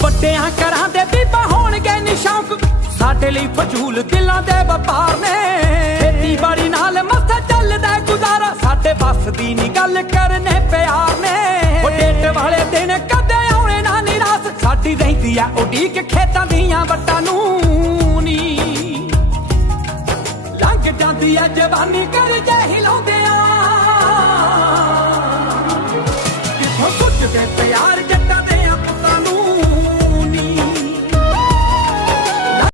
ਵੱਡਿਆਂ ਘਰਾਂ ਦੇ ਬੀਬਾ ਹੋਣਗੇ ਨੀ ਸ਼ੌਕ, ਸਾਡੇ ਲਈ ਫਜ਼ੂਲ ਦਿਲਾਂ ਦੇ ਵਪਾਰ ਨੇ। ਖੇਤੀਬਾੜੀ ਨਾਲ ਮਸਾ ਚੱਲਦਾ ਗੁਜ਼ਾਰਾ, ਸਾਡੇ ਵੱਸ ਦੀ ਨੀ ਗੱਲ ਕਰਨੇ ਪਿਆਰ ਨੇ। ਉਹ ਡੇਟ ਵਾਲੇ ਦਿਨ ਕਦੇ ਆਉਣੇ ਨਾ ਨਿਰਾਸ, ਸਾਡੀ ਰਹਿੰਦੀ ਆ ਉਡੀਕ ਖੇਤਾਂ ਦੀਆਂ ਵੱਟਾਂ ਨੂੰ ਨੀ। ਲੰਘ ਜਾਂਦੀ ਆ ਜਵਾਨੀ ਕਰਜ਼ੇ ਹਿਲਾਉਂਦੇ